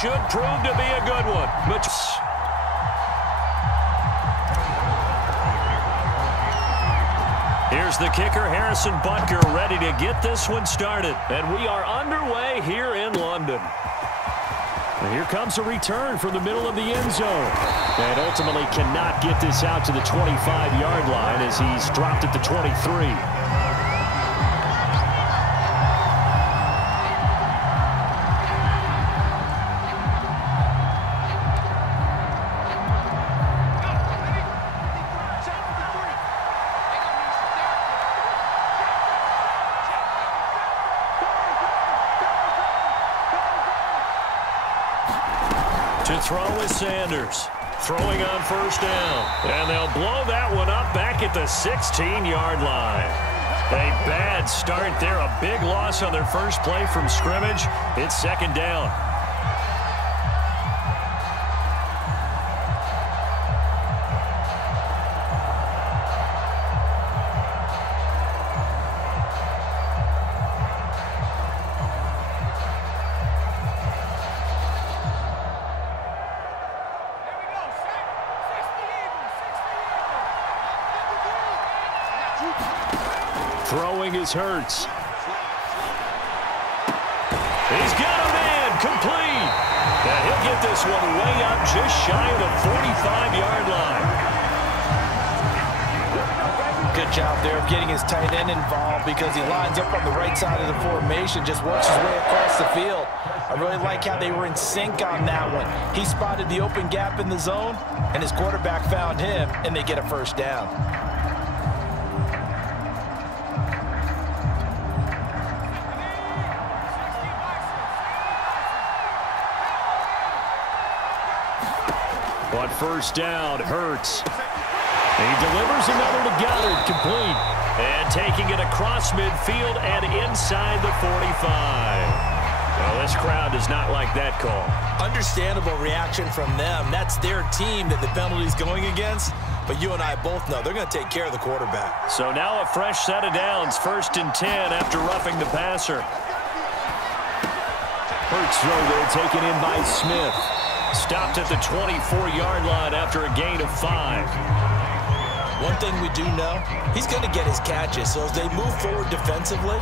should prove to be a good one. But here's the kicker, Harrison Butker, ready to get this one started. And we are underway here in London. And here comes a return from the middle of the end zone. And ultimately cannot get this out to the 25-yard line as he's dropped at the 23. To throw is Sanders. Throwing on first down. And they'll blow that one up back at the 16-yard line. A bad start there. A big loss on their first play from scrimmage. It's second down. Throwing is Hurts. He's got a man complete. And he'll get this one way up just shy of the 45-yard line. Good job there of getting his tight end involved because he lines up on the right side of the formation, just works his way across the field. I really like how they were in sync on that one. He spotted the open gap in the zone, and his quarterback found him, and they get a first down. On first down, Hurts. He delivers another to Goddard, complete. And taking it across midfield and inside the 45. Well, this crowd does not like that call. Understandable reaction from them. That's their team that the penalty's going against. But you and I both know they're going to take care of the quarterback. So now a fresh set of downs, 1st and 10 after roughing the passer. Hurts throw there, taken in by Smith. Stopped at the 24-yard line after a gain of 5. One thing we do know, he's going to get his catches. So as they move forward defensively,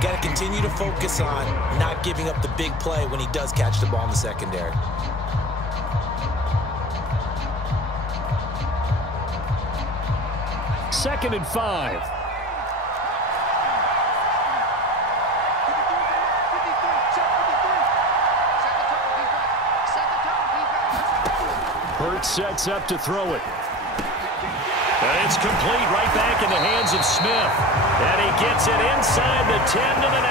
got to continue to focus on not giving up the big play when he does catch the ball in the secondary. Second and 5. Hurts sets up to throw it. And it's complete right back in the hands of Smith. And he gets it inside the 10 to the 9.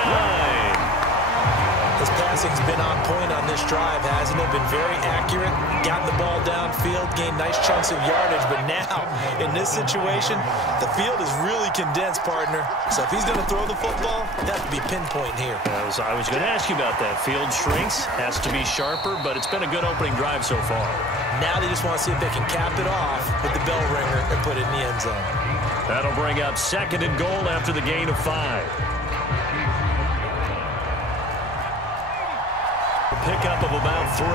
His passing's been on point on this drive, hasn't it? Been very accurate, got the ball downfield, gained nice chunks of yardage. But now, in this situation, the field is really condensed, partner. So if he's going to throw the football, that would be pinpoint here. I was going to ask you about that. Field shrinks, has to be sharper, but it's been a good opening drive so far. Now they just want to see if they can cap it off with the bell ringer and put it in the end zone. That'll bring up 2nd and goal after the gain of 5. Pickup of about 3.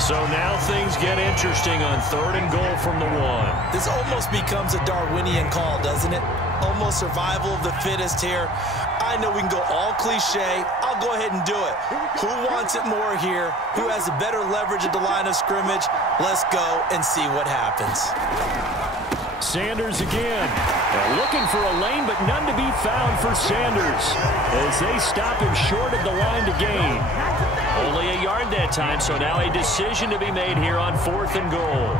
So now things get interesting on 3rd and goal from the 1. This almost becomes a Darwinian call, doesn't it? Almost survival of the fittest here. I know we can go all cliche. I'll go ahead and do it. Who wants it more here? Who has a better leverage at the line of scrimmage? Let's go and see what happens. Sanders again. They're looking for a lane, but none to be found for Sanders as they stop him short of the line to gain. Only a yard that time, so now a decision to be made here on 4th and goal.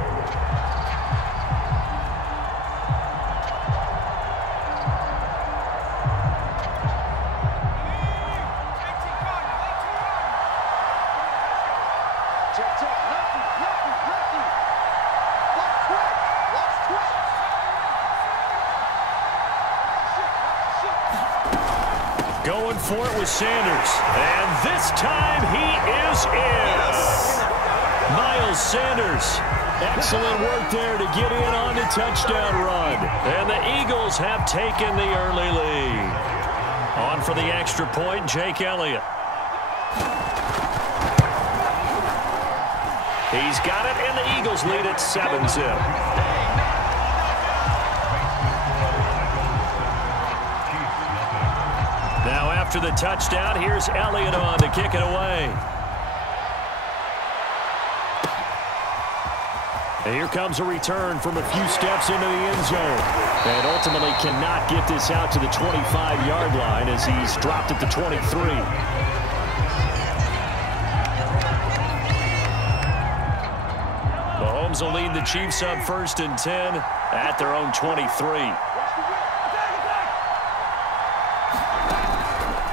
Going for it with Sanders. And this time he is in. Miles Sanders. Excellent work there to get in on the touchdown run. And the Eagles have taken the early lead. On for the extra point, Jake Elliott. He's got it, and the Eagles lead at 7-zip. Now after the touchdown, here's Elliott on to kick it away. And here comes a return from a few steps into the end zone. And ultimately cannot get this out to the 25-yard line as he's dropped at the 23. Mahomes will lead the Chiefs up 1st and 10 at their own 23.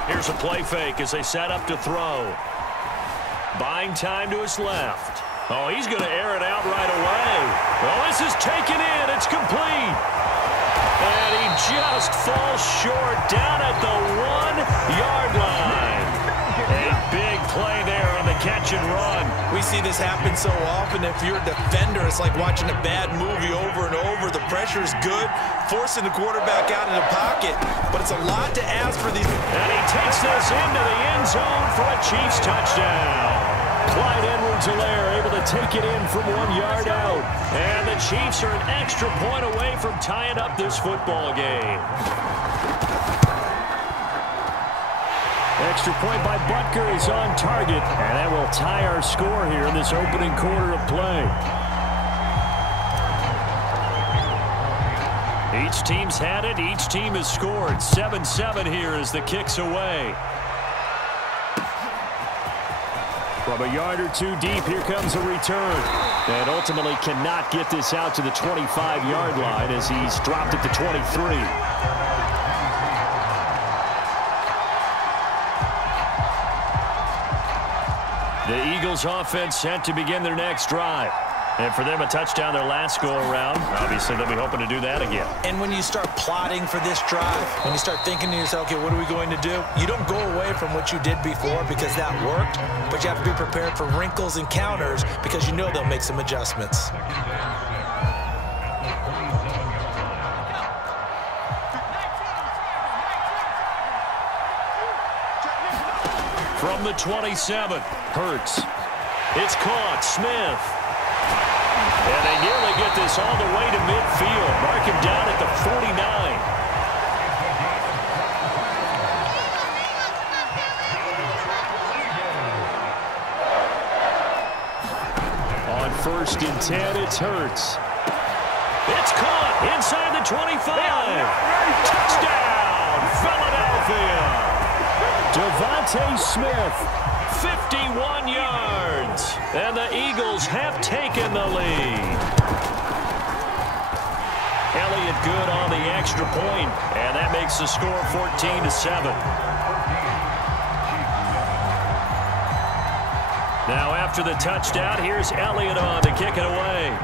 Here's a play fake as they set up to throw. Buying time to his left. Oh, he's going to air it out right away. Oh, this is taken in. It's complete. And he just falls short down at the 1-yard line. A big play there on the catch and run. We see this happen so often. If you're a defender, it's like watching a bad movie over and over. The pressure is good, forcing the quarterback out of the pocket. But it's a lot to ask for these. And he takes this into the end zone for a Chiefs touchdown. Clyde Edwards-Helaire able to take it in from 1 yard out. And the Chiefs are an extra point away from tying up this football game. Extra point by Butker is on target, and that will tie our score here in this opening quarter of play. Each team's had it. Each team has scored. 7-7 here as the kick's away. From a yard or two deep, here comes a return. And ultimately cannot get this out to the 25-yard line as he's dropped at the 23. The Eagles offense set to begin their next drive. And for them, a touchdown their last go-around. Obviously, they'll be hoping to do that again. And when you start plotting for this drive, when you start thinking to yourself, okay, what are we going to do? You don't go away from what you did before because that worked, but you have to be prepared for wrinkles and counters because you know they'll make some adjustments. From the 27, Hurts. It's caught, Smith. And they nearly get this all the way to midfield. Mark him down at the 49. On 1st and 10, it's Hurts. It's caught inside the 25. Touchdown, Philadelphia. Devontae Smith, 51 yards. And the Eagles have taken the lead. Elliott good on the extra point, and that makes the score 14-7. Now after the touchdown, here's Elliott on to kick it away.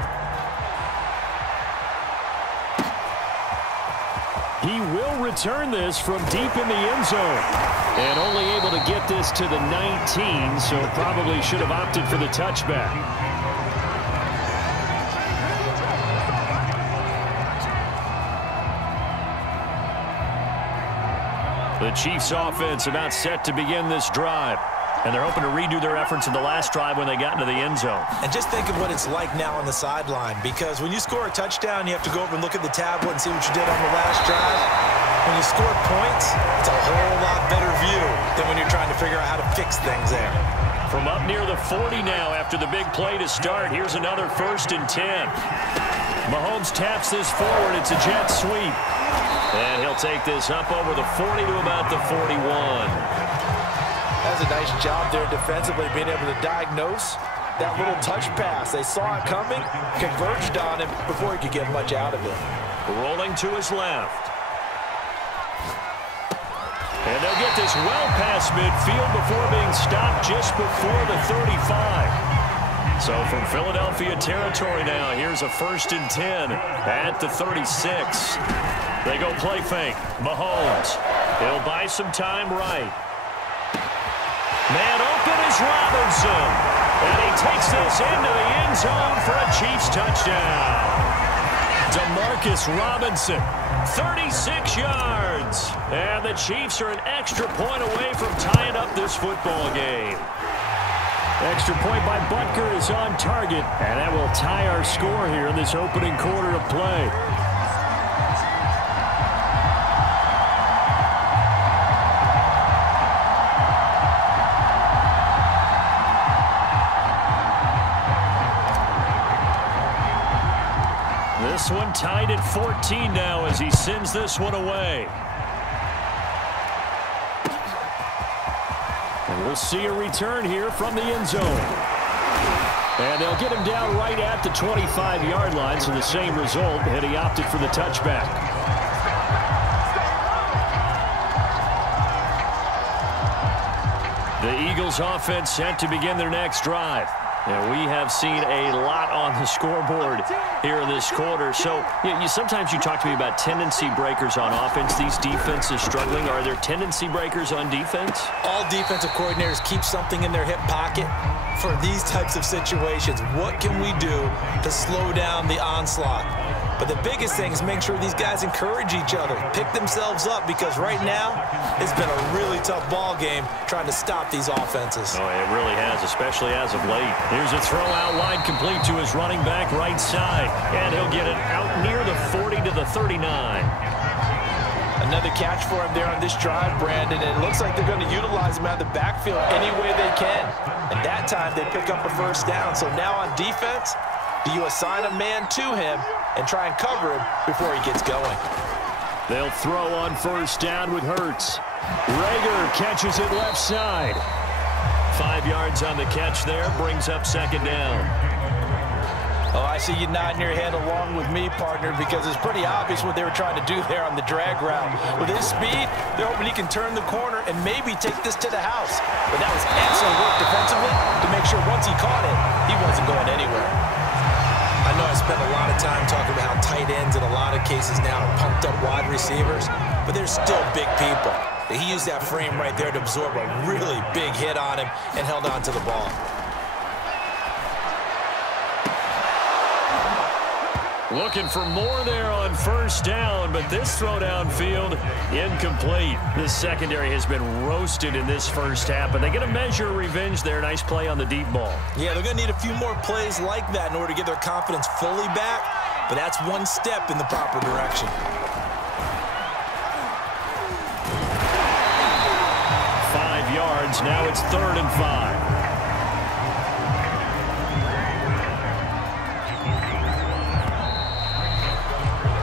He will return this from deep in the end zone. And only able to get this to the 19, so probably should have opted for the touchback. The Chiefs offense about set to begin this drive. And they're hoping to redo their efforts in the last drive when they got into the end zone. And just think of what it's like now on the sideline, because when you score a touchdown, you have to go over and look at the tablet and see what you did on the last drive. When you score points, it's a whole lot better view than when you're trying to figure out how to fix things there. From up near the 40 now after the big play to start, here's another 1st and 10. Mahomes taps this forward. It's a jet sweep. And he'll take this up over the 40 to about the 41. That was a nice job there defensively, being able to diagnose that little touch pass. They saw it coming, converged on him before he could get much out of it. Rolling to his left. And they'll get this well past midfield before being stopped just before the 35. So from Philadelphia territory now, here's a 1st and 10 at the 36. They go play fake. Mahomes. He'll buy some time right. Man open is Robinson. And he takes this into the end zone for a Chiefs touchdown. Demarcus Robinson, 36 yards. And the Chiefs are an extra point away from tying up this football game. Extra point by Butker is on target, and that will tie our score here in this opening quarter of play. This one tied at 14 now as he sends this one away. And we'll see a return here from the end zone. And they'll get him down right at the 25-yard line, so the same result, and he opted for the touchback. The Eagles offense set to begin their next drive. And we have seen a lot on the scoreboard here in this quarter. So sometimes you talk to me about tendency breakers on offense. These defenses struggling. Are there tendency breakers on defense? All defensive coordinators keep something in their hip pocket for these types of situations. What can we do to slow down the onslaught? But the biggest thing is make sure these guys encourage each other, pick themselves up, because right now it's been a really tough ball game trying to stop these offenses. Oh, it really has, especially as of late. Here's a throw out wide complete to his running back right side, and he'll get it out near the 40 to the 39. Another catch for him there on this drive, Brandon, and it looks like they're going to utilize him out of the backfield any way they can. And that time they pick up a first down. So now on defense, do you assign a man to him and try and cover him before he gets going? They'll throw on first down with Hurts. Rager catches it left side. 5 yards on the catch there, brings up second down. Oh, I see you nodding your head along with me, partner, because it's pretty obvious what they were trying to do there on the drag route. With his speed, they're hoping he can turn the corner and maybe take this to the house. But that was excellent work defensively to make sure once he caught it, he wasn't going anywhere. I know I spent a lot of time talking about how tight ends in a lot of cases now are pumped up wide receivers, but they're still big people. He used that frame right there to absorb a really big hit on him and held on to the ball. Looking for more there on first down, but this throw downfield incomplete. This secondary has been roasted in this first half, but they get a measure of revenge there. Nice play on the deep ball. Yeah, they're going to need a few more plays like that in order to get their confidence fully back, but that's one step in the proper direction. Yards. Now it's 3rd and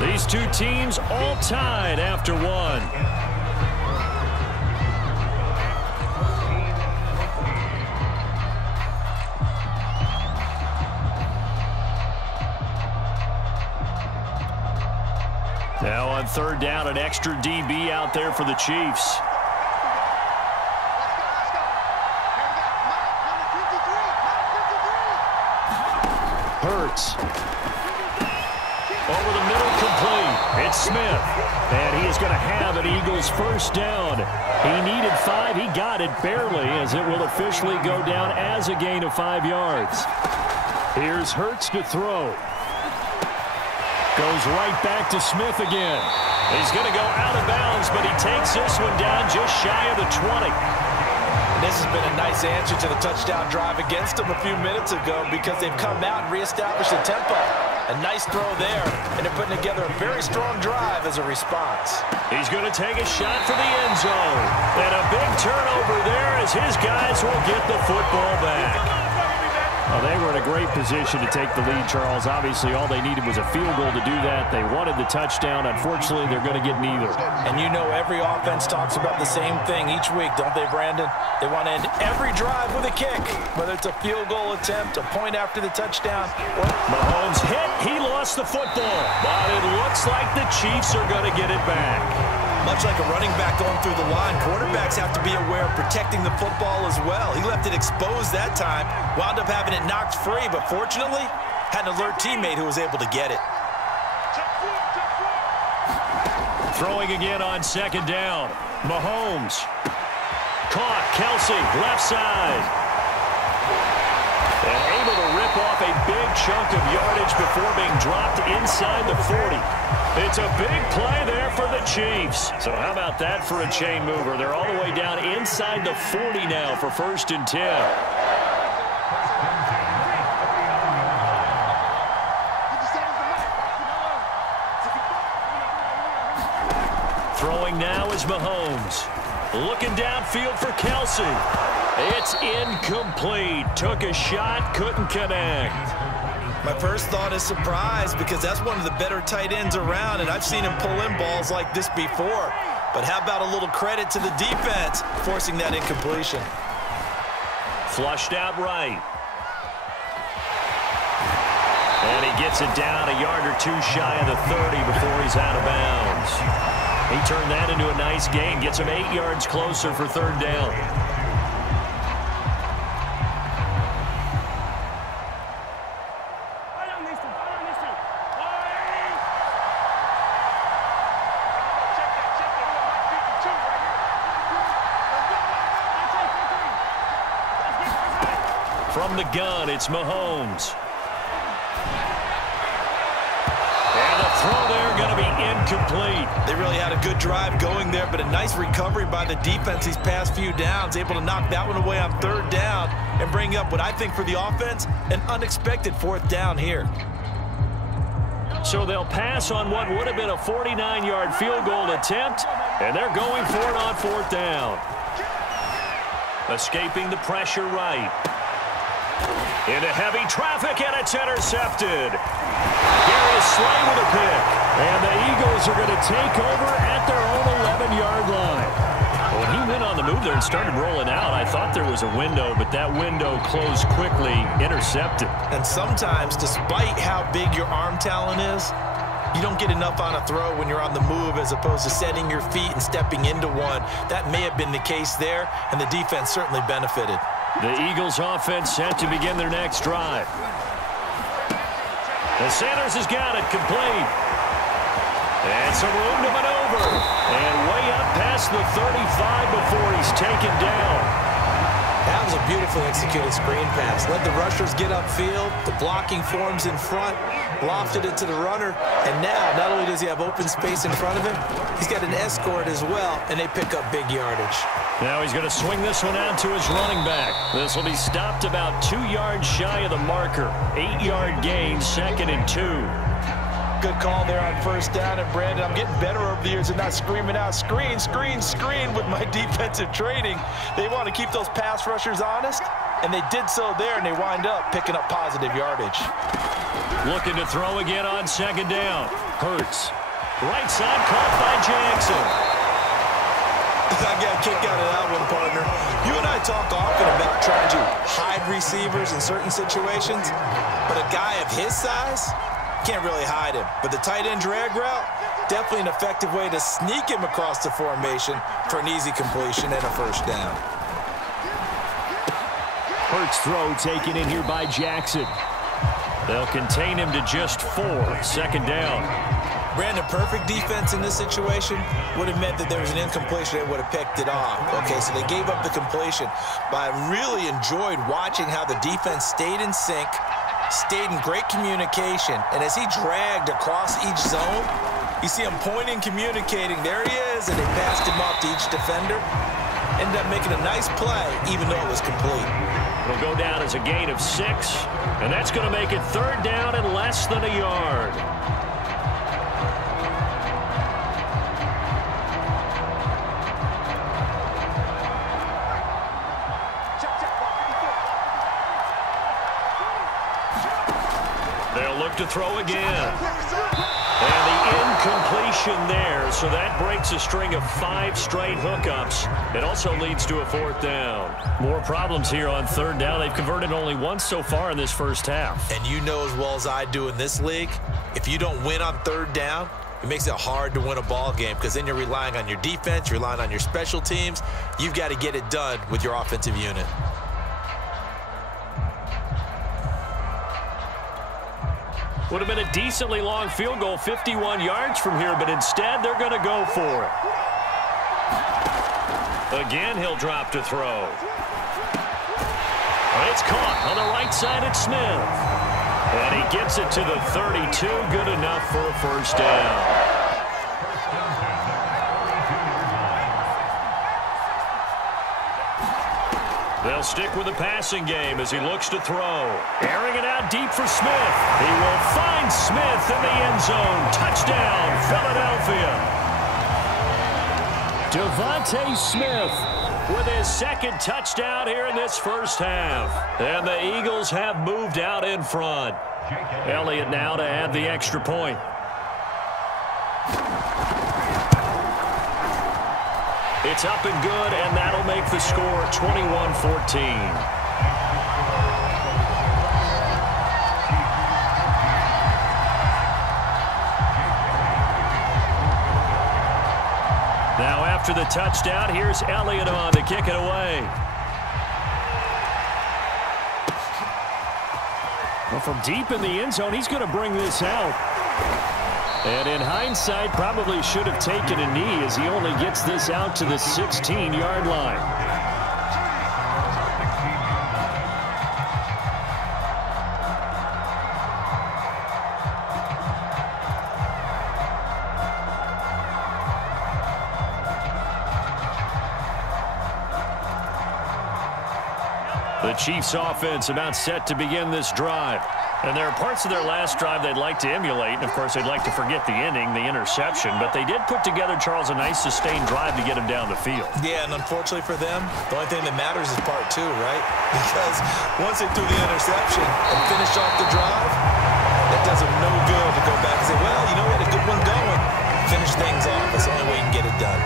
5. These two teams all tied after one. Now on 3rd down, an extra DB out there for the Chiefs. Hurts. Over the middle, complete. It's Smith. And he is going to have an Eagles first down. He needed 5. He got it barely, as it will officially go down as a gain of 5 yards. Here's Hurts to throw. Goes right back to Smith again. He's going to go out of bounds, but he takes this one down just shy of the 20. This has been a nice answer to the touchdown drive against them a few minutes ago, because they've come out and reestablished the tempo. A nice throw there, and they're putting together a very strong drive as a response. He's going to take a shot for the end zone. And a big turnover there as his guys will get the football back. Well, they were in a great position to take the lead, Charles. Obviously, all they needed was a field goal to do that. They wanted the touchdown. Unfortunately, they're going to get neither. And you know every offense talks about the same thing each week, don't they, Brandon? They want to end every drive with a kick, whether it's a field goal attempt, a point after the touchdown. Mahomes hit. He lost the football. But it looks like the Chiefs are going to get it back. Much like a running back going through the line, quarterbacks have to be aware of protecting the football as well. He left it exposed that time, wound up having it knocked free, but fortunately, had an alert teammate who was able to get it. Throwing again on 2nd down. Mahomes. Caught. Kelsey, left side. And able to rip off a big chunk of yardage before being dropped inside the 40. It's a big play there for the Chiefs. So how about that for a chain mover? They're all the way down inside the 40 now for 1st and 10. Mahomes. Looking downfield for Kelsey. It's incomplete. Took a shot, couldn't connect. My first thought is surprise because that's one of the better tight ends around, and I've seen him pull in balls like this before. But how about a little credit to the defense forcing that incompletion? Flushed out right. And he gets it down a yard or two shy of the 30 before he's out of bounds. He turned that into a nice gain. Gets him 8 yards closer for third down. From the gun, it's Mahomes. And the throw there going to be incomplete. They really had a good drive going there, but a nice recovery by the defense these past few downs, able to knock that one away on third down and bring up what I think for the offense, an unexpected fourth down here. So they'll pass on what would have been a 49-yard field goal attempt, and they're going for it on fourth down. Escaping the pressure right. Into heavy traffic, and it's intercepted. Here is Slay with a pick. And the Eagles are going to take over at their own 11-yard line. When he went on the move there and started rolling out, I thought there was a window, but that window closed quickly, intercepted. And sometimes, despite how big your arm talent is, you don't get enough on a throw when you're on the move as opposed to setting your feet and stepping into one. That may have been the case there, and the defense certainly benefited. The Eagles offense set to begin their next drive. The Sanders has got it complete. And some room to maneuver. And way up past the 35 before he's taken down. That was a beautifully executed screen pass. Let the rushers get upfield. The blocking forms in front. Lofted it to the runner. And now, not only does he have open space in front of him, he's got an escort as well, and they pick up big yardage. Now he's going to swing this one out to his running back. This will be stopped about 2 yards shy of the marker. 8-yard gain, 2nd and 2. Good call there on first down. And, Brandon, I'm getting better over the years and not screaming out, screen, screen, screen with my defensive training. They want to keep those pass rushers honest, and they did so there, and they wind up picking up positive yardage. Looking to throw again on 2nd down. Hurts. Right side caught by Jackson. I got a kick out of that one, partner. You and I talk often about trying to hide receivers in certain situations, but a guy of his size can't really hide him. But the tight end drag route, definitely an effective way to sneak him across the formation for an easy completion and a first down. Hurts throw taken in here by Jackson. They'll contain him to just 4, 2nd down. Brandon, perfect defense in this situation would have meant that there was an incompletion. They would have picked it off. Okay, so they gave up the completion. But I really enjoyed watching how the defense stayed in sync, stayed in great communication, and as he dragged across each zone, you see him pointing, communicating. There he is, and they passed him off to each defender. Ended up making a nice play, even though it was complete. It'll go down as a gain of 6, and that's going to make it 3rd down and less than a yard. They'll look to throw again. And the incompletion there, so that breaks a string of 5 straight hookups. It also leads to a 4th down. More problems here on 3rd down. They've converted only once so far in this first half. And you know as well as I do in this league, if you don't win on 3rd down, it makes it hard to win a ball game because then you're relying on your defense, you're relying on your special teams. You've got to get it done with your offensive unit. Would have been a decently long field goal, 51 yards from here, but instead they're going to go for it. Again, he'll drop to throw. It's caught on the right side at Smith. And he gets it to the 32, good enough for a first down. They'll stick with the passing game as he looks to throw. Airing it out deep for Smith. He will find Smith in the end zone. Touchdown, Philadelphia. Devontae Smith with his second touchdown here in this first half. And the Eagles have moved out in front. Elliott now to add the extra point. It's up and good, and that'll make the score 21-14. Now after the touchdown, here's Elliott on to kick it away. Well, from deep in the end zone, he's going to bring this out. And in hindsight, probably should have taken a knee as he only gets this out to the 16-yard line. The Chiefs offense about set to begin this drive. And there are parts of their last drive they'd like to emulate. And, of course, they'd like to forget the ending, the interception. But they did put together, Charles, a nice sustained drive to get him down the field. Yeah, and unfortunately for them, the only thing that matters is part two, right? Because once they threw the interception and finished off the drive, that does them no good to go back and say, well, you know, we had a good one going. Finish things off. That's the only way you can get it done.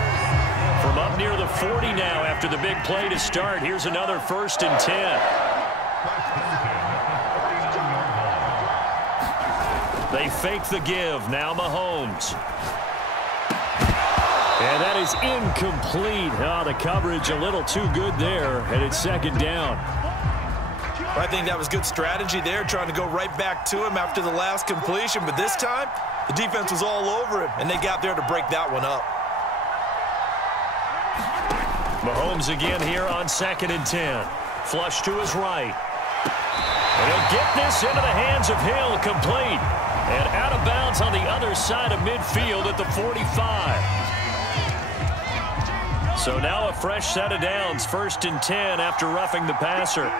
From up near the 40 now after the big play to start, here's another 1st and 10. They fake the give. Now Mahomes. And that is incomplete. Oh, the coverage a little too good there, and it's 2nd down. I think that was good strategy there, trying to go right back to him after the last completion. But this time, the defense was all over him, and they got there to break that one up. Mahomes again here on 2nd and 10. Flush to his right. And he'll get this into the hands of Hill, complete. And out of bounds on the other side of midfield at the 45. So now a fresh set of downs, 1st and 10 after roughing the passer.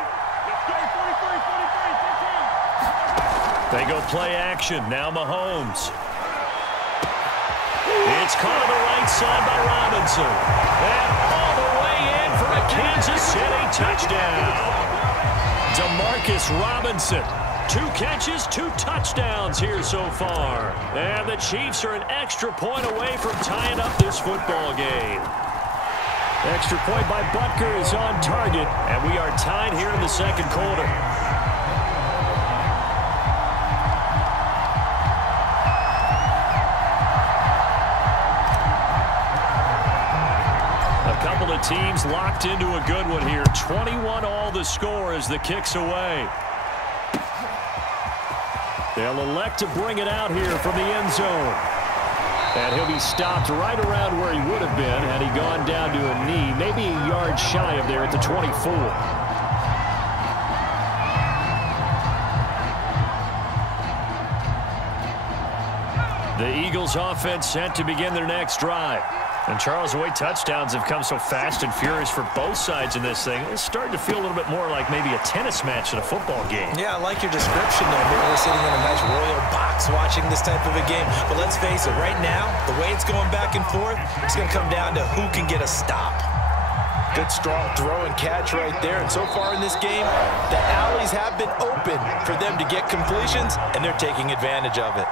They go play action. Now Mahomes. It's caught on the right side by Robinson. And all the way in for a Kansas City touchdown. Demarcus Robinson. 2 catches, 2 touchdowns here so far. And the Chiefs are an extra point away from tying up this football game. Extra point by Butker is on target, and we are tied here in the 2nd quarter. A couple of teams locked into a good one here. 21 all the score as the kick's away. They'll elect to bring it out here from the end zone. And he'll be stopped right around where he would have been had he gone down to a knee, maybe a yard shy of there at the 24. The Eagles offense set to begin their next drive. And, Charles, the way touchdowns have come so fast and furious for both sides in this thing, it's starting to feel a little bit more like maybe a tennis match in a football game. Yeah, I like your description there. Maybe we're sitting in a nice royal box watching this type of a game. But let's face it, right now, the way it's going back and forth, it's going to come down to who can get a stop. Good, strong throw and catch right there. And so far in this game, the alleys have been open for them to get completions, and they're taking advantage of it.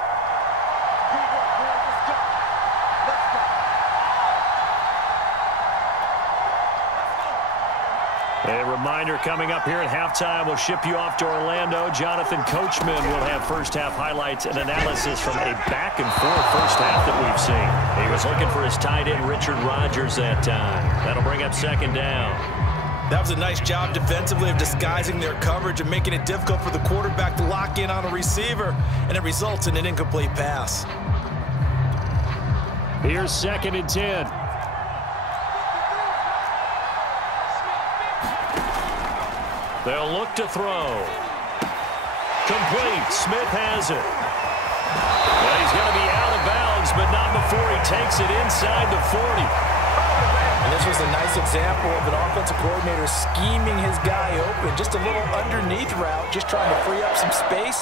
A reminder coming up here at halftime, we'll ship you off to Orlando. Jonathan Coachman will have first-half highlights and analysis from a back-and-forth first half that we've seen. He was looking for his tight end, Richard Rodgers, that time. That'll bring up 2nd down. That was a nice job defensively of disguising their coverage and making it difficult for the quarterback to lock in on a receiver, and it results in an incomplete pass. Here's 2nd and 10. They'll look to throw. Complete. Smith has it. Well, he's going to be out of bounds, but not before he takes it inside the 40. And this was a nice example of an offensive coordinator scheming his guy open. Just a little underneath route, just trying to free up some space,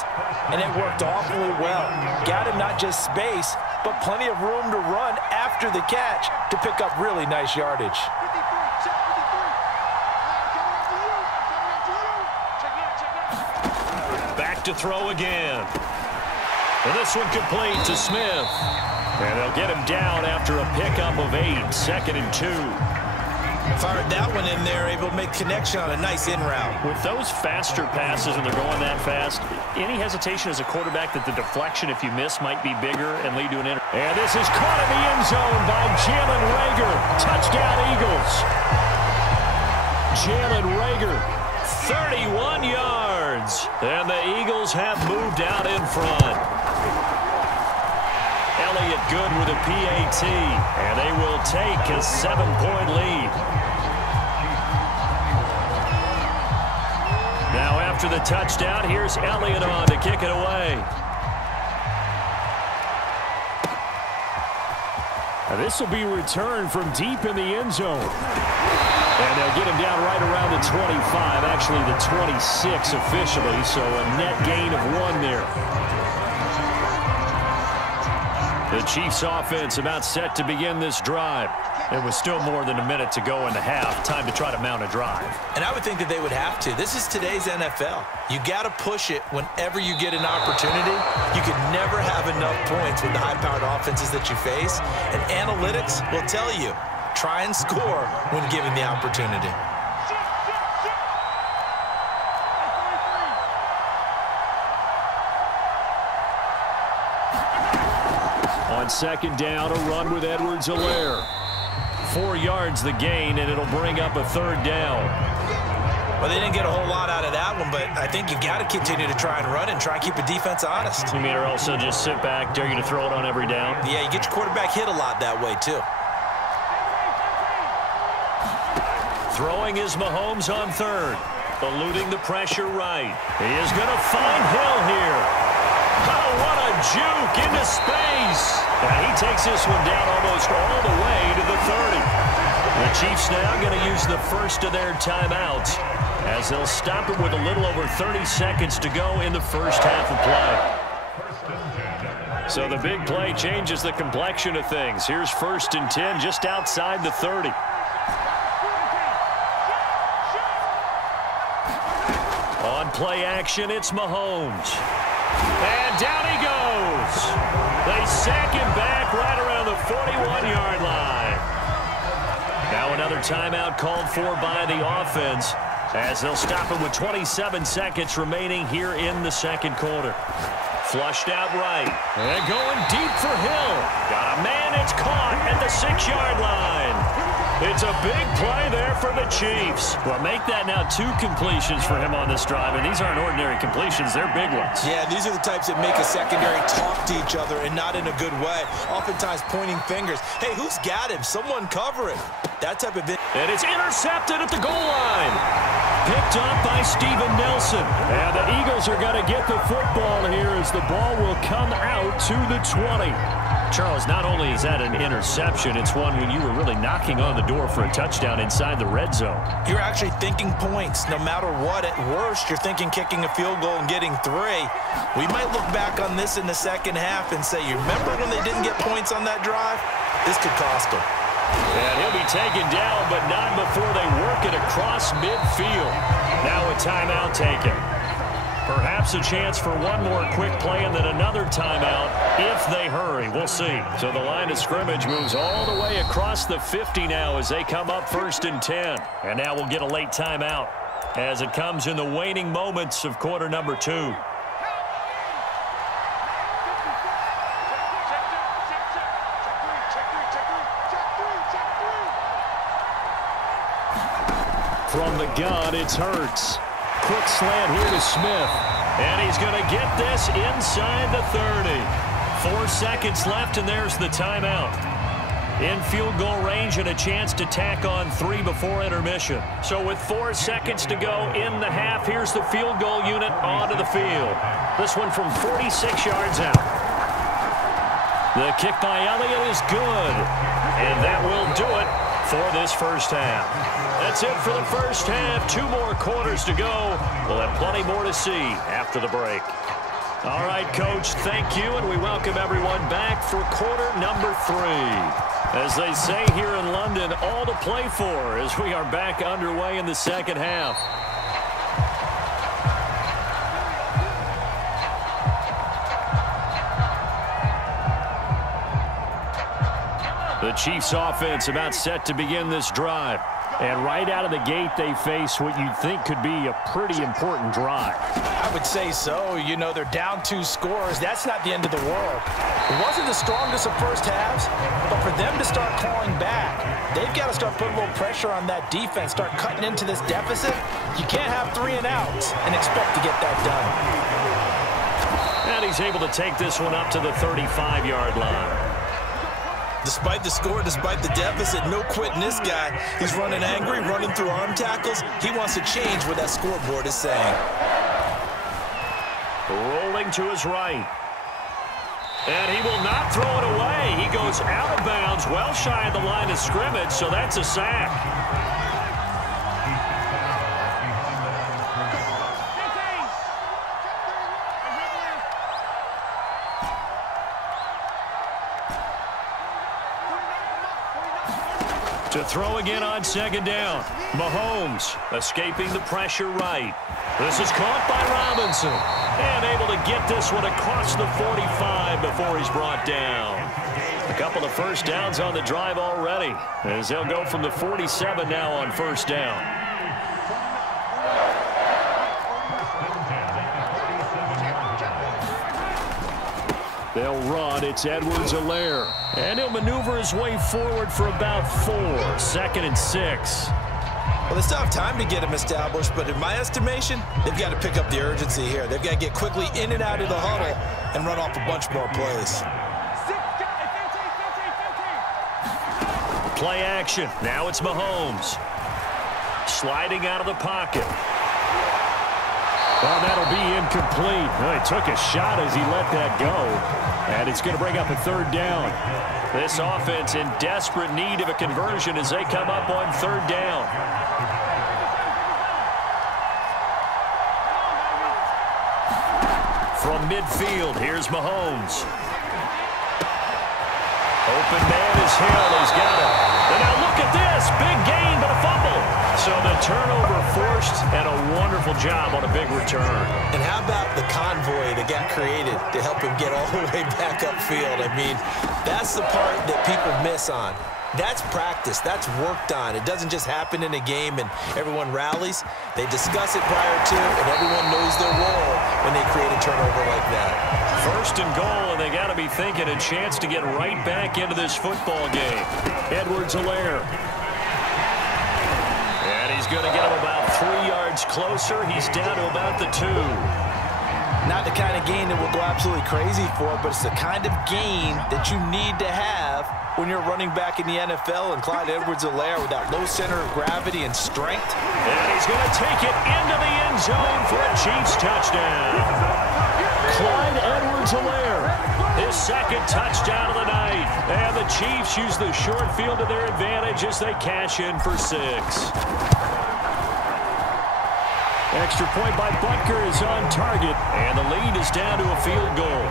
and it worked awfully well. Got him not just space, but plenty of room to run after after the catch to pick up really nice yardage. Back to throw again. And this one complete to Smith. And they'll get him down after a pickup of 8, 2nd and 2. Fired that one in there, able to make connection on a nice in route. With those faster passes and they're going that fast, any hesitation as a quarterback that the deflection, if you miss, might be bigger and lead to an inter. And this is caught in the end zone by Jalen Reagor. Touchdown, Eagles. Jalen Reagor, 31 yards. And the Eagles have moved out in front. Elliott good with a PAT, and they will take a 7-point lead. Now after the touchdown, here's Elliott on to kick it away. Now this will be returned from deep in the end zone. And they'll get him down right around the 25, actually the 26 officially, so a net gain of 1 there. The Chiefs offense about set to begin this drive. It was still more than a minute to go in the half. Time to try to mount a drive. And I would think that they would have to. This is today's NFL. You got to push it whenever you get an opportunity. You can never have enough points with the high-powered offenses that you face. And analytics will tell you, try and score when given the opportunity. On 2nd down, a run with Edwards-Helaire. 4 yards the gain, and it'll bring up a 3rd down. Well, they didn't get a whole lot out of that one, but I think you've got to continue to try and run and try and keep the defense honest. You mean or also just sit back, dare you to throw it on every down? Yeah, you get your quarterback hit a lot that way, too. Throwing is Mahomes on 3rd. Eluding the pressure right. He is going to find Hill here. Oh, what a juke into space. And he takes this one down almost all the way to the 30. The Chiefs now going to use the first of their timeouts as they'll stop it with a little over 30 seconds to go in the first half of play. So the big play changes the complexion of things. Here's 1st and 10 just outside the 30. On play action, it's Mahomes. And down he goes. They sack him back right around the 41-yard line. Now another timeout called for by the offense as they'll stop it with 27 seconds remaining here in the 2nd quarter. Flushed out right. And going deep for Hill. Got a man, it's caught at the 6-yard line. It's a big play there for the Chiefs. Well, make that now 2 completions for him on this drive, and these aren't ordinary completions. They're big ones. Yeah, these are the types that make a secondary talk to each other and not in a good way. Oftentimes pointing fingers. Hey, who's got him? Someone cover it. That type of thing. And it's intercepted at the goal line. Picked up by Steven Nelson. And the Eagles are going to get the football here as the ball will come out to the 20. Charles, not only is that an interception, it's one when you were really knocking on the door for a touchdown inside the red zone. You're actually thinking points. No matter what, at worst, you're thinking kicking a field goal and getting 3. We might look back on this in the second half and say, you remember when they didn't get points on that drive? This could cost them. And he'll be taken down, but not before they work it across midfield. Now a timeout taken. Perhaps a chance for one more quick play and then another timeout if they hurry. We'll see. So the line of scrimmage moves all the way across the 50 now as they come up 1st and 10. And now we'll get a late timeout as it comes in the waning moments of quarter number 2. From the gun, it's Hurts. Quick slant here to Smith. And he's going to get this inside the 30. 4 seconds left, and there's the timeout. In field goal range and a chance to tack on 3 before intermission. So with 4 seconds to go in the half, here's the field goal unit onto the field. This one from 46 yards out. The kick by Elliott is good. And that will do it for this first half. That's it for the first half. 2 more quarters to go. We'll have plenty more to see after the break. All right, Coach, thank you, and we welcome everyone back for quarter number 3. As they say here in London, all to play for as we are back underway in the second half. The Chiefs offense about set to begin this drive. And right out of the gate, they face what you'd think could be a pretty important drive. I would say so. You know, they're down 2 scores. That's not the end of the world. It wasn't the strongest of first halves, but for them to start clawing back, they've got to start putting a little pressure on that defense, start cutting into this deficit. You can't have 3 and outs and expect to get that done. And he's able to take this one up to the 35-yard line. Despite the score, despite the deficit, no quitting this guy. He's running angry, running through arm tackles. He wants to change what that scoreboard is saying. Rolling to his right. And he will not throw it away. He goes out of bounds, well shy of the line of scrimmage, so that's a sack. To throw again on second down. Mahomes escaping the pressure right. This is caught by Robinson. And able to get this one across the 45 before he's brought down. A couple of first downs on the drive already, as they'll go from the 47 now on first down. They'll run. It's Edwards-Helaire. And he'll maneuver his way forward for about 4. 2nd and 6. Well, they still have time to get him established, but in my estimation, they've got to pick up the urgency here. They've got to get quickly in and out of the huddle and run off a bunch more plays. Play action. Now it's Mahomes. Sliding out of the pocket. Well, that'll be incomplete. Well, he took a shot as he let that go. And it's going to bring up a 3rd down. This offense in desperate need of a conversion as they come up on 3rd down. From midfield, here's Mahomes. Open man is Hill. He's got it. And now look at this. Big gain, but a fumble. So the turnover forced, and a wonderful job on a big return. And how about the convoy that got created to help him get all the way back upfield? I mean, that's the part that people miss on. That's practice. That's worked on. It doesn't just happen in a game and everyone rallies. They discuss it prior to, and everyone knows their role when they create a turnover like that. 1st and goal, and they got to be thinking a chance to get right back into this football game. Edwards-Helaire. And he's going to get him about 3 yards closer. He's down to about the 2. Not the kind of gain that we'll go absolutely crazy for, but it's the kind of gain that you need to have when you're running back in the NFL, and Clyde Edwards-Helaire with that low center of gravity and strength. And he's going to take it into the end zone for a Chiefs touchdown. Clyde Edwards-Helaire, his 2nd touchdown of the night. And the Chiefs use the short field to their advantage as they cash in for 6. Extra point by Butker is on target, and the lead is down to a field goal.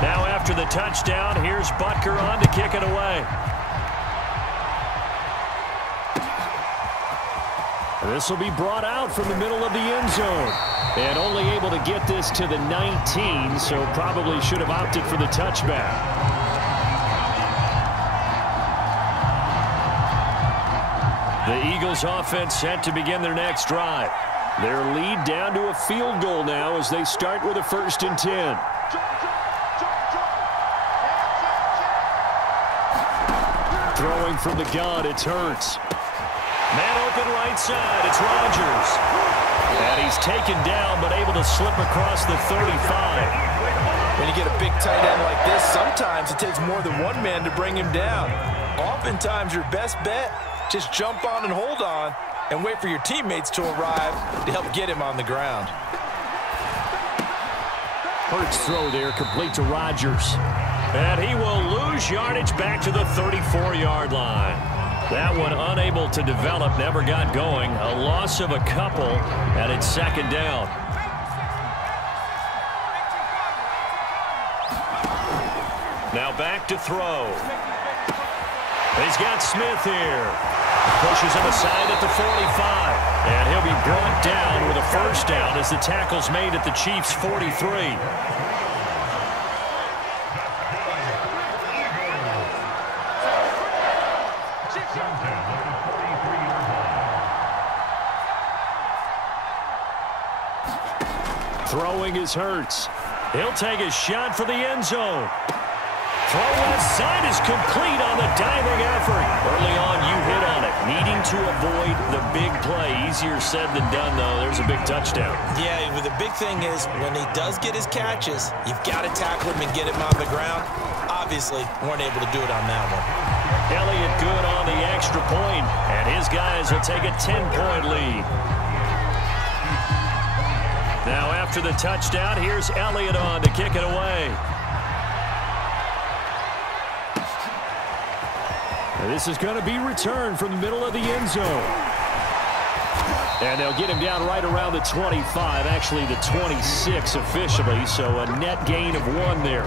Now after the touchdown, here's Butker on to kick it away. This will be brought out from the middle of the end zone. And only able to get this to the 19, so probably should have opted for the touchback. The Eagles offense set to begin their next drive. Their lead down to a field goal now as they start with a 1st and 10. Throwing from the gun, it's Hurts. Man open right side, it's Rodgers. And he's taken down, but able to slip across the 35. When you get a big tight end like this, sometimes it takes more than one man to bring him down. Oftentimes, your best bet, just jump on and hold on and wait for your teammates to arrive to help get him on the ground. Hurts throw there, complete to Rodgers. And he will lose yardage back to the 34-yard line. That one unable to develop, never got going. A loss of a couple, and it's 2nd down. Now back to throw. He's got Smith here. Pushes him aside at the 45. And he'll be brought down with a first down as the tackle's made at the Chiefs' 43. Throwing is Hurts. He'll take a shot for the end zone. Throw left side is complete on the diving effort. Early on, you hit on it. Needing to avoid the big play. Easier said than done, though. There's a big touchdown. Yeah, but the big thing is when he does get his catches, you've got to tackle him and get him on the ground. Obviously, weren't able to do it on that one. Elliott good on the extra point, and his guys will take a 10-point lead. Now after the touchdown, here's Elliott on to kick it away. This is going to be returned from the middle of the end zone. And they'll get him down right around the 25, actually the 26 officially, so a net gain of 1 there.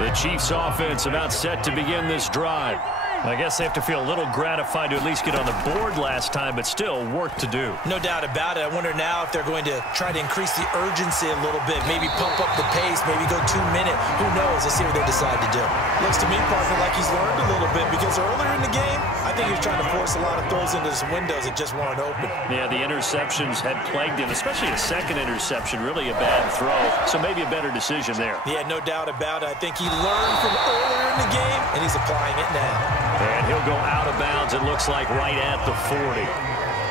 The Chiefs offense about set to begin this drive. I guess they have to feel a little gratified to at least get on the board last time, but still work to do. No doubt about it. I wonder now if they're going to try to increase the urgency a little bit, maybe pump up the pace, maybe go 2-minute. Who knows? Let's see what they decide to do. Looks to me, partner, like he's learned a little bit because earlier in the game, I think he was trying to force a lot of throws into some windows that just weren't open. Yeah, the interceptions had plagued him, especially a second interception, really a bad throw. So maybe a better decision there. Yeah, no doubt about it. I think he learned from earlier in the game, and he's applying it now. And he'll go out of bounds, it looks like, right at the 40.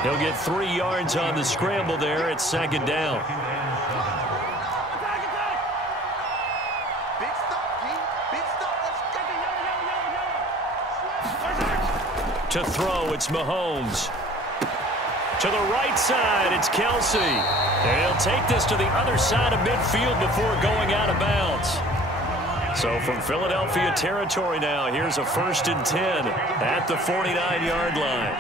He'll get 3 yards on the scramble there at second down. To throw, it's Mahomes. To the right side, it's Kelsey. And he'll take this to the other side of midfield before going out of bounds. So from Philadelphia territory now, here's a 1st and 10 at the 49-yard line.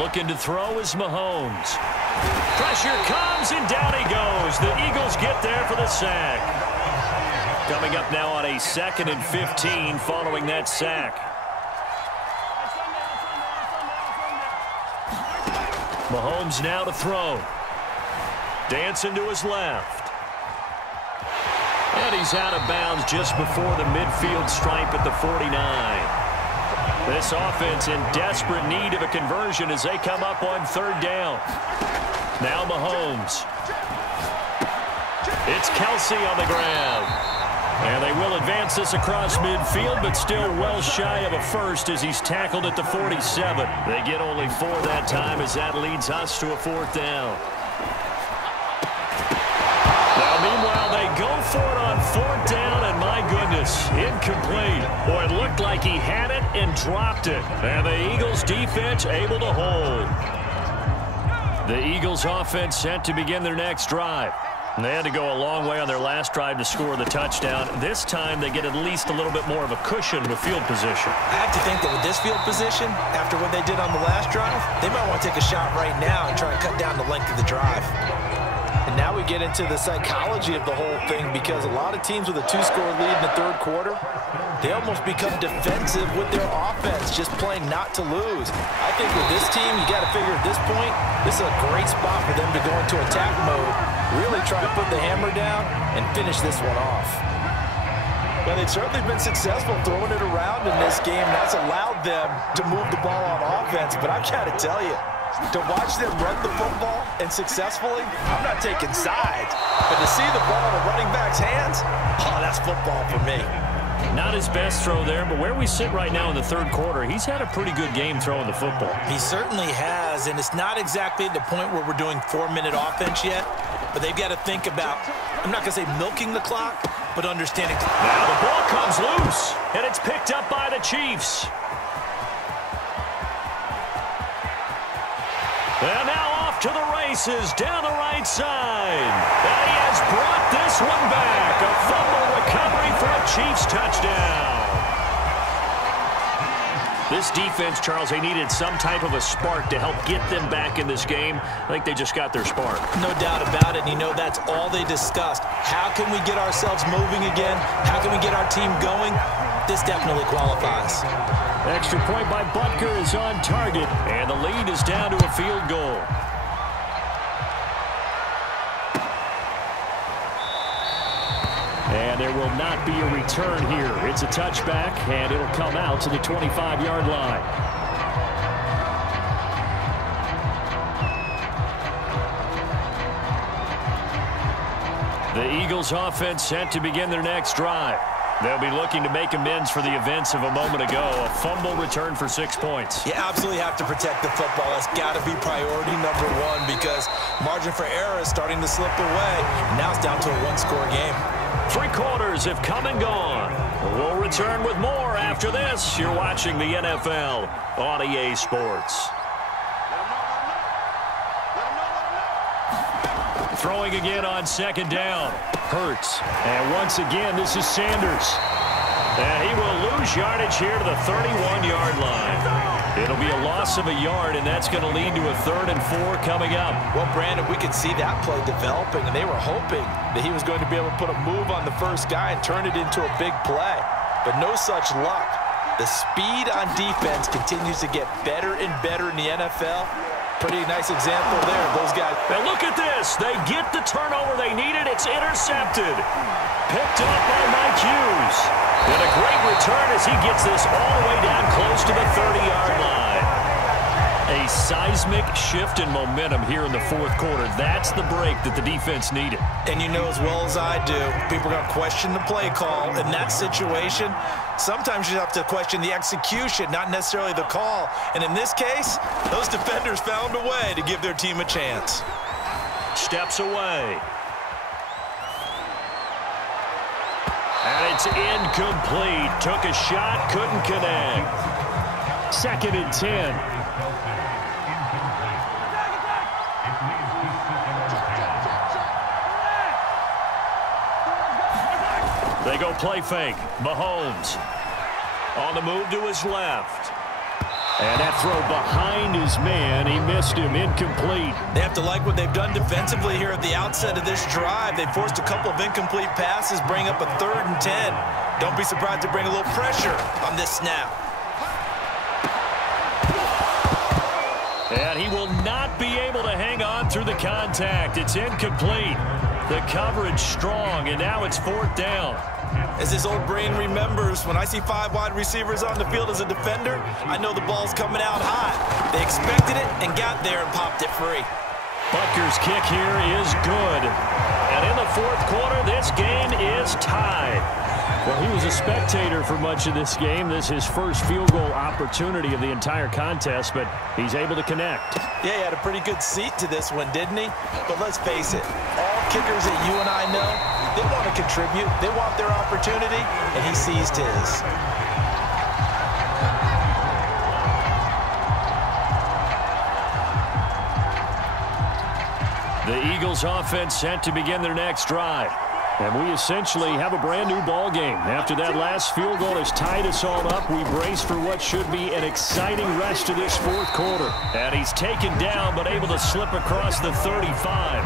Looking to throw is Mahomes. Pressure comes, and down he goes. The Eagles get there for the sack. Coming up now on a 2nd and 15 following that sack. Mahomes now to throw. Dancing to his left. And he's out of bounds just before the midfield stripe at the 49. This offense in desperate need of a conversion as they come up on 3rd down. Now Mahomes. It's Kelsey on the ground. And they will advance this across midfield, but still well shy of a first as he's tackled at the 47. They get only 4 that time as that leads us to a 4th down. Meanwhile, they go for it on 4th down, and my goodness, incomplete. Boy, it looked like he had it and dropped it. And the Eagles defense able to hold. The Eagles offense set to begin their next drive. And they had to go a long way on their last drive to score the touchdown. This time, they get at least a little bit more of a cushion with field position. I have to think that with this field position, after what they did on the last drive, they might want to take a shot right now and try to cut down the length of the drive. And now we get into the psychology of the whole thing because a lot of teams with a 2-score lead in the 3rd quarter, they almost become defensive with their offense, just playing not to lose. I think with this team, you got to figure at this point, this is a great spot for them to go into attack mode, really try to put the hammer down and finish this one off. Well, they've certainly been successful throwing it around in this game. That's allowed them to move the ball on offense, but I've got to tell you, to watch them run the football and successfully, I'm not taking sides, but to see the ball in a running back's hands, oh, that's football for me. Not his best throw there, but where we sit right now in the 3rd quarter, he's had a pretty good game throwing the football. He certainly has, and it's not exactly at the point where we're doing 4-minute offense yet, but they've got to think about, I'm not going to say milking the clock, but understanding. Now the ball comes loose, and it's picked up by the Chiefs. And now off to the races down the right side. And he has brought this one back. A fumble recovery for a Chiefs touchdown. This defense, Charles, they needed some type of a spark to help get them back in this game. I think they just got their spark. No doubt about it. And you know, that's all they discussed. How can we get ourselves moving again? How can we get our team going? This definitely qualifies. Extra point by Butker is on target, and the lead is down to a field goal. And there will not be a return here. It's a touchback, and it'll come out to the 25-yard line. The Eagles offense set to begin their next drive. They'll be looking to make amends for the events of a moment ago. A fumble return for 6 points. You absolutely have to protect the football. That's got to be priority number one because margin for error is starting to slip away. And now it's down to a one-score game. 3 quarters have come and gone. We'll return with more after this. You're watching the NFL on EA Sports. Throwing again on second down. Hurts. And once again, this is Sanders. And he will lose yardage here to the 31-yard line. It'll be a loss of a yard, and that's going to lead to a 3rd and 4 coming up. Well, Brandon, we could see that play developing, and they were hoping that he was going to be able to put a move on the first guy and turn it into a big play. But no such luck. The speed on defense continues to get better and better in the NFL. Pretty nice example there of those guys. And look at this. They get the turnover they needed. It's intercepted. Picked up by Mike Hughes. And a great return as he gets this all the way down close to the 30-yard line. A seismic shift in momentum here in the 4th quarter. That's the break that the defense needed. And you know as well as I do, people are going to question the play call. In that situation, sometimes you have to question the execution, not necessarily the call. And in this case, those defenders found a way to give their team a chance. Steps away. And it's incomplete. Took a shot, couldn't connect. 2nd and 10. They go play fake. Mahomes on the move to his left. And that throw behind his man. He missed him. Incomplete. They have to like what they've done defensively here at the outset of this drive. They forced a couple of incomplete passes, bring up a 3rd and 10. Don't be surprised to bring a little pressure on this snap. And he will not be able to hang on through the contact. It's incomplete. The coverage strong, and now it's 4th down. As his old brain remembers, when I see 5 wide receivers on the field as a defender, I know the ball's coming out hot. They expected it and got there and popped it free. Butker's kick here is good. And in the 4th quarter, this game is tied. Well, he was a spectator for much of this game. This is his first field goal opportunity of the entire contest, but he's able to connect. Yeah, he had a pretty good seat to this one, didn't he? But let's face it, all kickers that you and I know, they want to contribute. They want their opportunity, and he seized his. The Eagles offense set to begin their next drive. And we essentially have a brand-new ball game. After that last field goal has tied us all up, we brace for what should be an exciting rest of this 4th quarter. And he's taken down, but able to slip across the 35.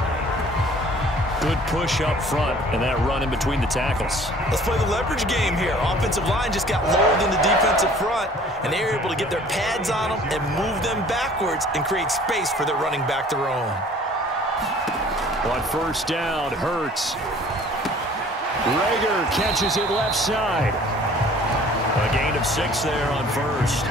Good push up front, and that run in between the tackles. Let's play the leverage game here. Offensive line just got lowered in the defensive front, and they were able to get their pads on them and move them backwards and create space for their running back to roam. On 1st down, Hurts. Rager catches it left side. A gain of 6 there on 1st.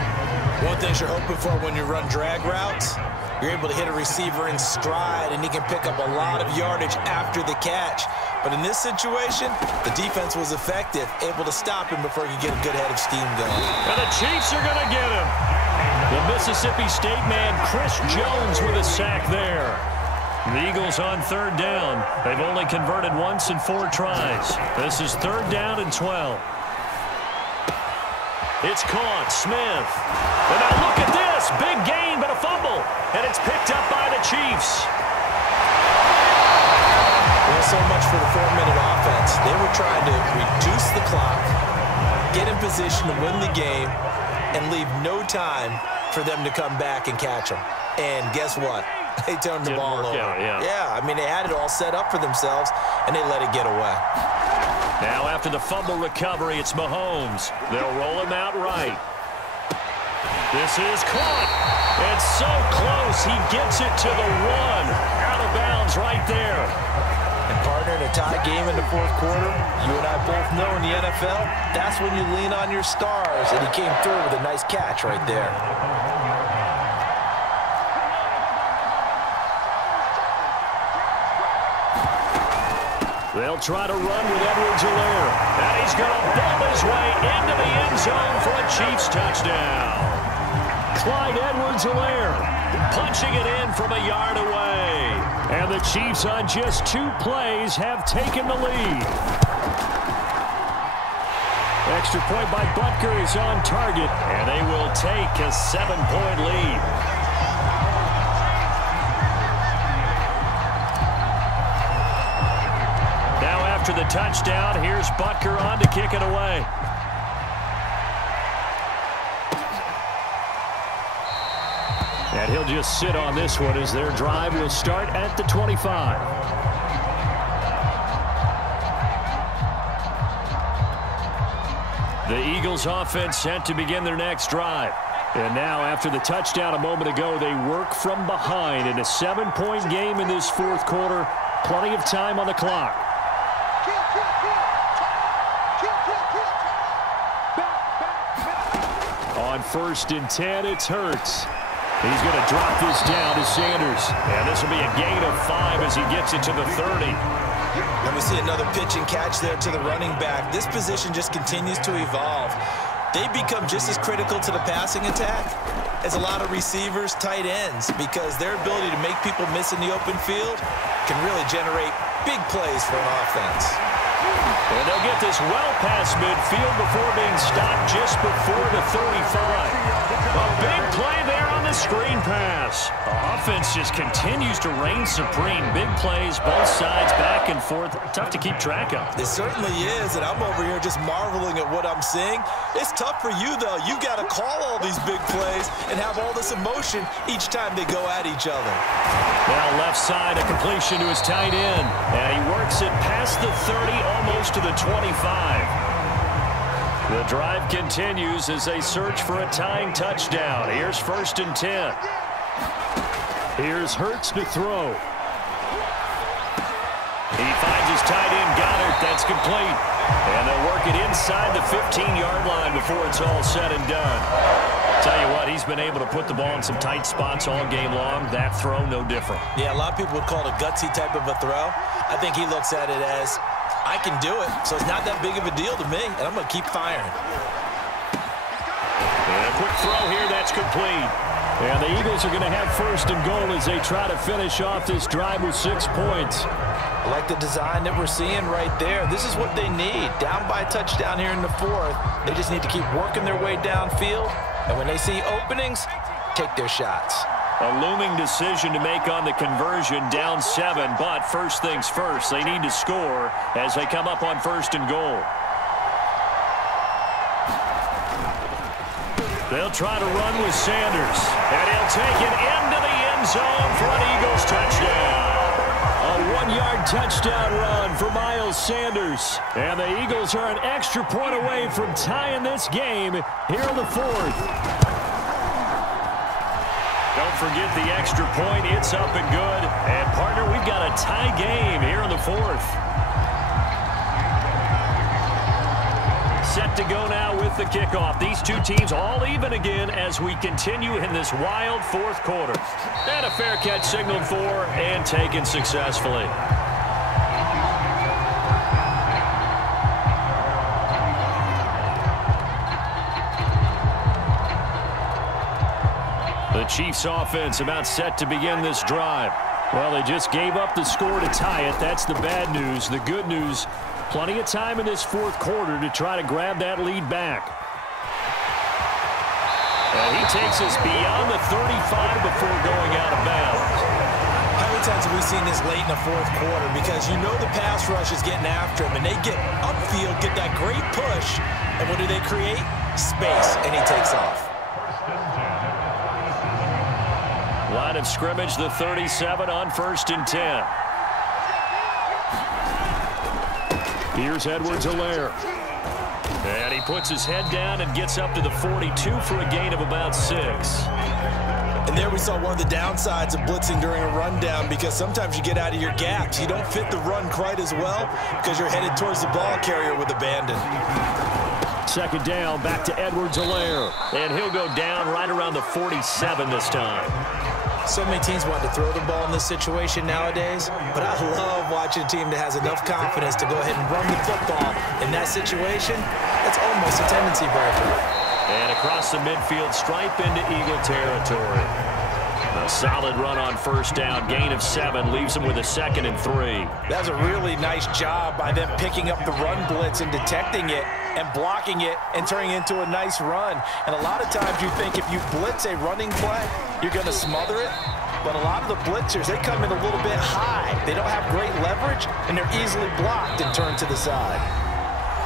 One thing you're hoping for when you run drag routes, you're able to hit a receiver in stride, and he can pick up a lot of yardage after the catch. But in this situation, the defense was effective, able to stop him before he could get a good head of steam going. And the Chiefs are going to get him. The Mississippi State man, Chris Jones, with a sack there. The Eagles on 3rd down. They've only converted once in 4 tries. This is 3rd down and 12. It's caught. Smith. And now look at this. Big gain, but a fumble. And it's picked up by the Chiefs. Well, so much for the 4-minute offense. They were trying to reduce the clock, get in position to win the game, and leave no time for them to come back and catch them. And guess what? They turned the ball over. Yeah, I mean, they had it all set up for themselves, and they let it get away. Now after the fumble recovery, it's Mahomes. They'll roll him out right. This is caught. It's so close. He gets it to the 1. Out of bounds right there. And partner, in a tie game in the fourth quarter, you and I both know in the NFL, that's when you lean on your stars. And he came through with a nice catch right there. They'll try to run with Edwards-Helaire. And he's going to bomb his way into the end zone for a Chiefs touchdown. Clyde Edwards-Helaire punching it in from a yard away. And the Chiefs on just 2 plays have taken the lead. Extra point by Butker is on target, and they will take a 7-point lead. Now after the touchdown, here's Butker on to kick it away. And he'll just sit on this one as their drive will start at the 25. The Eagles offense set to begin their next drive. And now after the touchdown a moment ago, they work from behind in a 7-point game in this fourth quarter. Plenty of time on the clock. On 1st and 10, it's Hurts. He's going to drop this down to Sanders. And this will be a gain of 5 as he gets it to the 30. And we see another pitch and catch there to the running back. This position just continues to evolve. They become just as critical to the passing attack as a lot of receivers, tight ends, because their ability to make people miss in the open field can really generate big plays for an offense. And they'll get this well past midfield before being stopped just before the 35. A big play there on the screen pass. The offense just continues to reign supreme. Big plays, both sides, back and forth. Tough to keep track of. It certainly is, and I'm over here just marveling at what I'm seeing. It's tough for you, though. You got to call all these big plays and have all this emotion each time they go at each other. Now left side, a completion to his tight end. And he works it past the 30, almost to the 25. The drive continues as they search for a tying touchdown. Here's 1st and 10. Here's Hurts to throw. He finds his tight end, Goddard. That's complete. And they'll work it inside the 15-yard line before it's all said and done. Tell you what, he's been able to put the ball in some tight spots all game long. That throw, no different. Yeah, a lot of people would call it a gutsy type of a throw. I think he looks at it as, I can do it, so it's not that big of a deal to me, and I'm going to keep firing. And a quick throw here, that's complete. And the Eagles are going to have 1st and goal as they try to finish off this drive with 6 points. I like the design that we're seeing right there. This is what they need. Down by a touchdown here in the 4th. They just need to keep working their way downfield. And when they see openings, take their shots. A looming decision to make on the conversion, down 7. But first things first, they need to score as they come up on 1st and goal. They'll try to run with Sanders. And he'll take it into the end zone for an Eagles touchdown. A 1-yard touchdown run for Miles Sanders. And the Eagles are an extra point away from tying this game here in the 4th. Don't forget the extra point. It's up and good. And, partner, we've got a tie game here in the 4th. Set to go now with the kickoff. These two teams all even again as we continue in this wild 4th quarter. And a fair catch signaled for and taken successfully. The Chiefs offense about set to begin this drive. Well, they just gave up the score to tie it. That's the bad news. The good news, plenty of time in this 4th quarter to try to grab that lead back. And he takes us beyond the 35 before going out of bounds. How many times have we seen this late in the 4th quarter? Because you know the pass rush is getting after him, and they get upfield, get that great push, and what do they create? space, and he takes off. Line of scrimmage, the 37 on 1st and 10. Here's Edwards-Helaire. And he puts his head down and gets up to the 42 for a gain of about 6. And there we saw one of the downsides of blitzing during a rundown, because sometimes you get out of your gaps. You don't fit the run quite as well because you're headed towards the ball carrier with abandon. 2nd down, back to Edwards-Helaire. And he'll go down right around the 47 this time. So many teams want to throw the ball in this situation nowadays, but I love watching a team that has enough confidence to go ahead and run the football. In that situation, it's almost a tendency breaker. And across the midfield stripe into Eagle territory. A solid run on 1st down, gain of 7, leaves them with a 2nd and 3. That's a really nice job by them picking up the run blitz and detecting it and blocking it and turning it into a nice run. And a lot of times you think if you blitz a running play, you're going to smother it. But a lot of the blitzers, they come in a little bit high. They don't have great leverage, and they're easily blocked and turned to the side.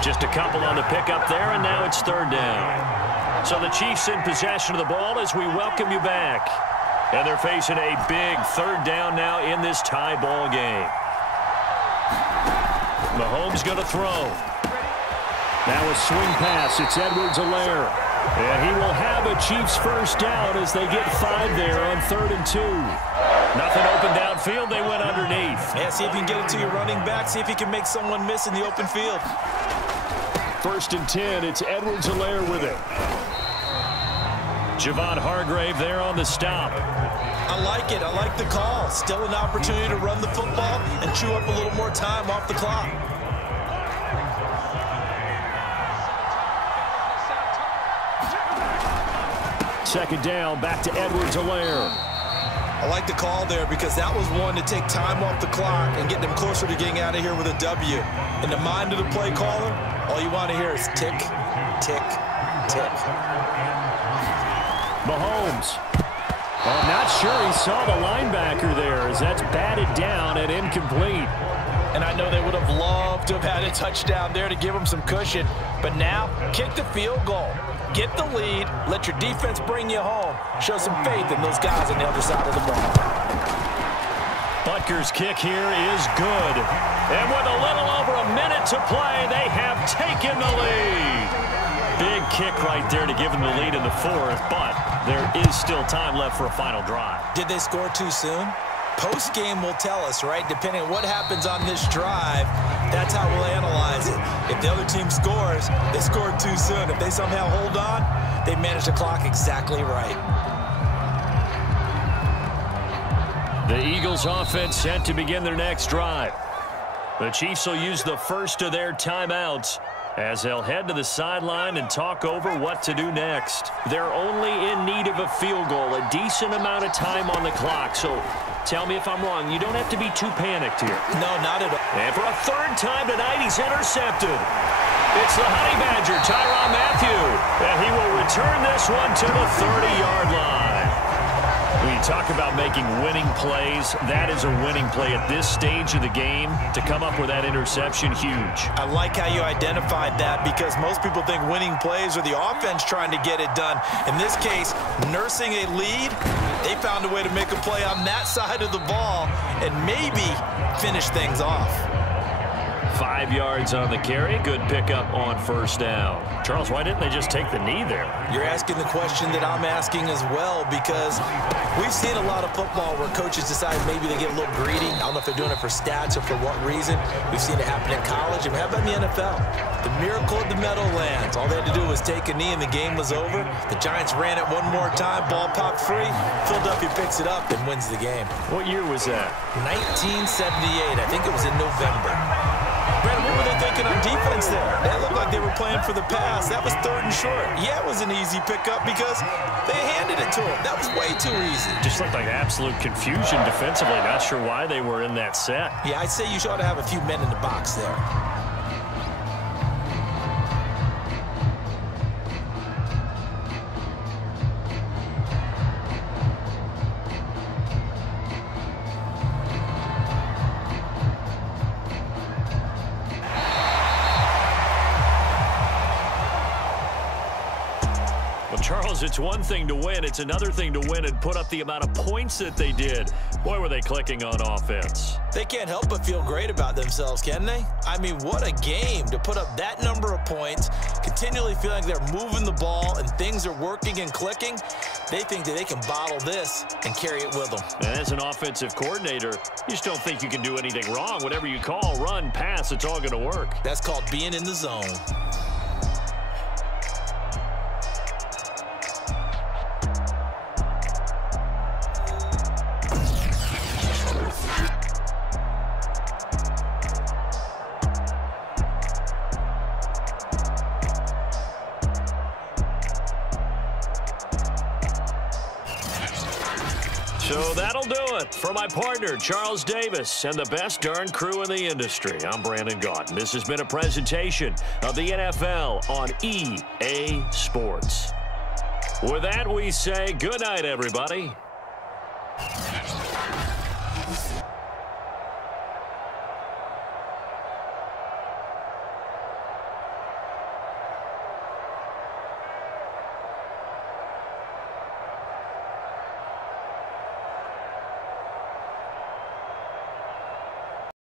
Just a couple on the pickup there, and now it's 3rd down. So the Chiefs in possession of the ball as we welcome you back. And they're facing a big 3rd down now in this tie ball game. Mahomes going to throw. Now a swing pass. It's Edwards-Helaire. And he will have a Chiefs 1st down as they get 5 there on 3rd and 2. Nothing open downfield. They went underneath. Yeah, see if you can get it to your running back. See if you can make someone miss in the open field. 1st and 10. It's Edwards-Helaire with it. Javon Hargrave there on the stop. I like it. I like the call. Still an opportunity to run the football and chew up a little more time off the clock. Second down, back to Edwards-Helaire. I like the call there because that was one to take time off the clock and get them closer to getting out of here with a W. In the mind of the play caller, all you want to hear is tick, tick, tick. Mahomes. Well, I'm not sure he saw the linebacker there as that's batted down and incomplete. And I know they would have loved to have had a touchdown there to give them some cushion. But now, kick the field goal. Get the lead. Let your defense bring you home. Show some faith in those guys on the other side of the ball. Butker's kick here is good. And with a little over a minute to play, they have taken the lead. Big kick right there to give them the lead in the 4th, but there is still time left for a final drive. Did they score too soon? Post-game will tell us, right? Depending on what happens on this drive, that's how we'll analyze it. If the other team scores, they scored too soon. If they somehow hold on, they manage the clock exactly right. The Eagles offense set to begin their next drive. The Chiefs will use the first of their timeouts as they'll head to the sideline and talk over what to do next. They're only in need of a field goal, a decent amount of time on the clock. So tell me if I'm wrong. You don't have to be too panicked here. No, not at all. And for a 3rd time tonight, he's intercepted. It's the Honey Badger, Tyrann Mathieu. And he will return this one to the 30-yard line. When you talk about making winning plays, that is a winning play at this stage of the game. To come up with that interception, huge. I like how you identified that because most people think winning plays are the offense trying to get it done. In this case, nursing a lead, they found a way to make a play on that side of the ball and maybe finish things off. 5 yards on the carry. Good pickup on 1st down. Charles, why didn't they just take the knee there? You're asking the question that I'm asking as well because we've seen a lot of football where coaches decide maybe they get a little greedy. I don't know if they're doing it for stats or for what reason. We've seen it happen in college. And how about in the NFL? The miracle of the Meadowlands. All they had to do was take a knee and the game was over. The Giants ran it one more time. Ball popped free. Philadelphia picks it up and wins the game. What year was that? 1978. I think it was in November. Brandon, what were they thinking on defense there? That looked like they were playing for the pass. That was 3rd and short. Yeah, it was an easy pickup because they handed it to him. That was way too easy. Just looked like absolute confusion defensively. Not sure why they were in that set. Yeah, I'd say you ought to have a few men in the box there. Charles, it's one thing to win. It's another thing to win and put up the amount of points that they did. Boy, were they clicking on offense. They can't help but feel great about themselves, can they? I mean, what a game to put up that number of points, continually feeling like they're moving the ball and things are working and clicking. They think that they can bottle this and carry it with them. And as an offensive coordinator, you just don't think you can do anything wrong. Whatever you call, run, pass, it's all going to work. That's called being in the zone. So that'll do it for my partner, Charles Davis, and the best darn crew in the industry. I'm Brandon Gaudin. This has been a presentation of the NFL on EA Sports. With that, we say good night, everybody.